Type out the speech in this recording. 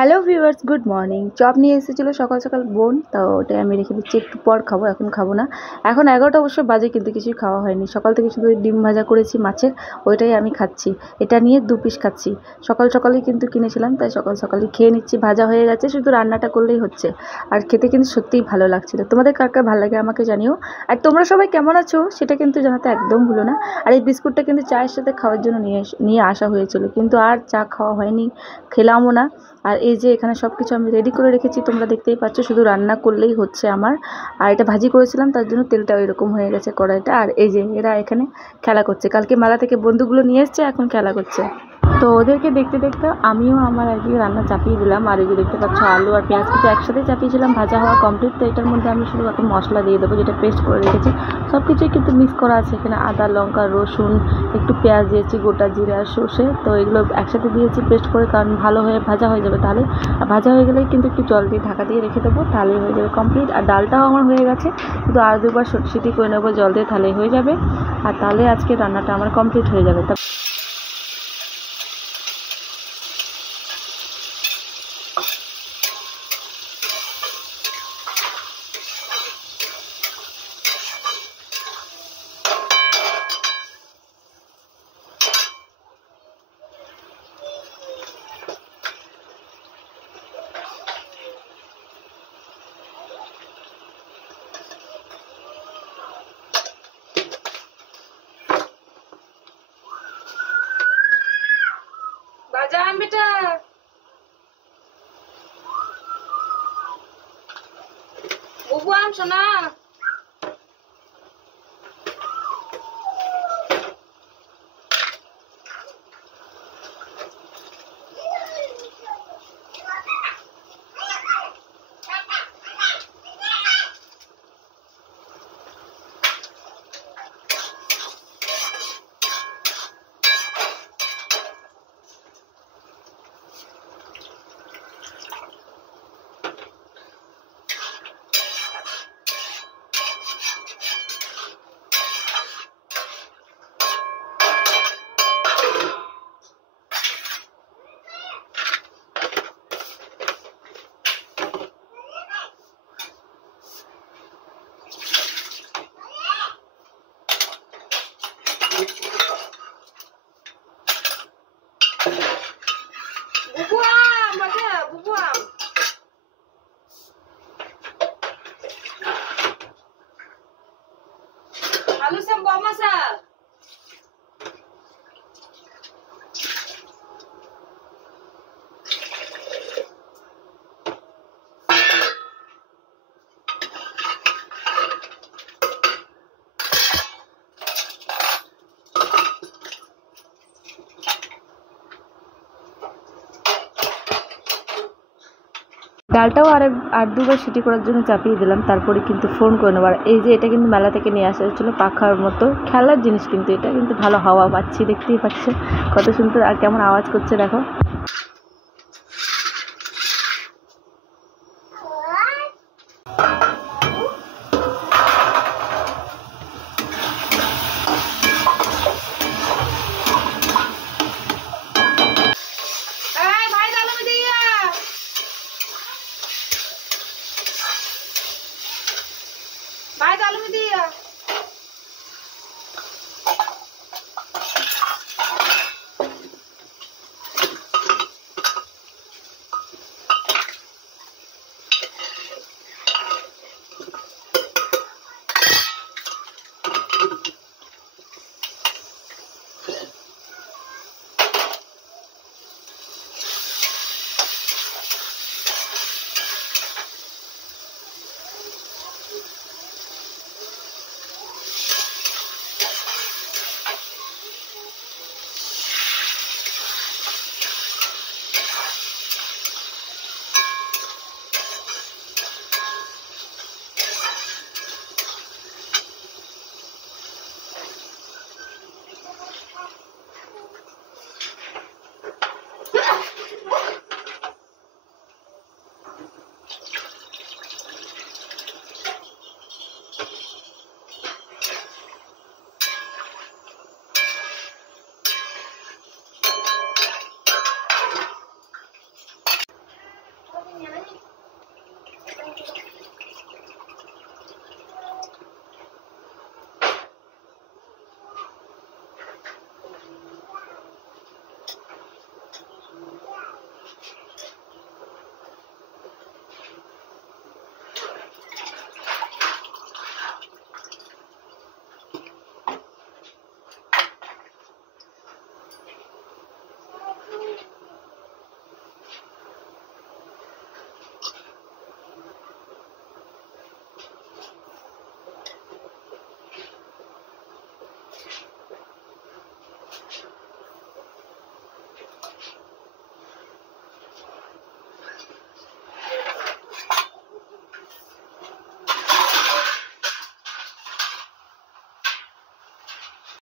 Hello viewers, good morning. Chop নিয়ে এসেছিলো সকাল সকাল বোন, তো ওটাই আমি রেখে দিচ্ছি, একটু পর খাবো, এখন খাবো না। এখন 11টা অবশ্য বাজে, কিন্তু কিছুই খাওয়া হয়নি। সকাল থেকে শুধু ওই ডিম ভাজা করেছি মাছের, ওইটাই আমি খাচ্ছি। এটা নিয়ে 2 পিস খাচ্ছি। সকাল সকালেই কিন্তু কিনেছিলাম, তাই সকাল সকালই খেয়ে নিচ্ছি। ভাজা হয়ে গেছে, শুধু রান্নাটা করলেই হচ্ছে। আর খেতে কিন্তু সত্যিই ভালো লাগছিল। তোমাদের কার কার ভালো লাগে আমাকে জানিও। আর তোমরা সবাই কেমন আছো সেটা কিন্তু জানাতে একদম ভুলো না। আর এই বিস্কুটটা কিন্তু চায়ের সাথে খাওয়ার জন্য নিয়ে আসা হয়েছিল, কিন্তু আর চা খাওয়া হয়নি, খেলামও না। আর এই যে এখানে সব কিছু আমি রেডি করে রেখেছি, তোমরা দেখতেই পাচ্ছ, শুধু রান্না করলেই হচ্ছে আমার। আর এটা ভাজি করেছিলাম, তার জন্য তেলটাও এরকম হয়ে গেছে কড়াইটা। আর এই যে এরা এখানে খেলা করছে, কালকে মেলা থেকে বন্ধুগুলো নিয়ে এসছে, এখন খেলা করছে। তো ওদেরকে দেখতে দেখতে আমিও আমার একদিকে রান্না চাপিয়ে দিলাম। আর এই যে দেখতে পাচ্ছ, আলু আর পেঁয়াজ কিন্তু একসাথে চাপিয়েছিলাম, ভাজা হওয়া কমপ্লিট। তো এটার মধ্যে আমি শুধু একটা মশলা দিয়ে দেবো, যেটা পেস্ট করে রেখেছি। সব কিছুই কিন্তু মিক্স করা আছে এখানে, আদা, লঙ্কা, রসুন, একটু পেঁয়াজ দিয়েছি, গোটা জিরে আর সর্ষে। তো এগুলো একসাথে দিয়েছি পেস্ট করে, কারণ ভালো হয়ে ভাজা হয়ে যাবে তাহলে। আর ভাজা হয়ে গেলেই কিন্তু একটু জল দিয়ে ঢাকা দিয়ে রেখে দেবো, তাহলেই হয়ে যাবে কমপ্লিট। আর ডালটাও আমার হয়ে গেছে, শুধু আর 2বার সিটি করে নেবো জল দিয়ে, তাহলেই হয়ে যাবে। আর তাহলে আজকে রান্নাটা আমার কমপ্লিট হয়ে যাবে। বাজান বেটা, বুবু আম শোনা। বুবু আম বাজা, বুবু আম। আলু সাম বমাসা। ডালটাও আর 2বার সিটি করার জন্য চাপিয়ে দিলাম, তারপরে কিন্তু ফোন করে নেবার। এই যে এটা কিন্তু মেলা থেকে নিয়ে আসা হচ্ছিলো, পাখার মতো খেলার জিনিস, কিন্তু এটা কিন্তু ভালো হাওয়া পাচ্ছি, দেখতেই পাচ্ছ কত সুন্দর আর কেমন আওয়াজ করছে দেখো।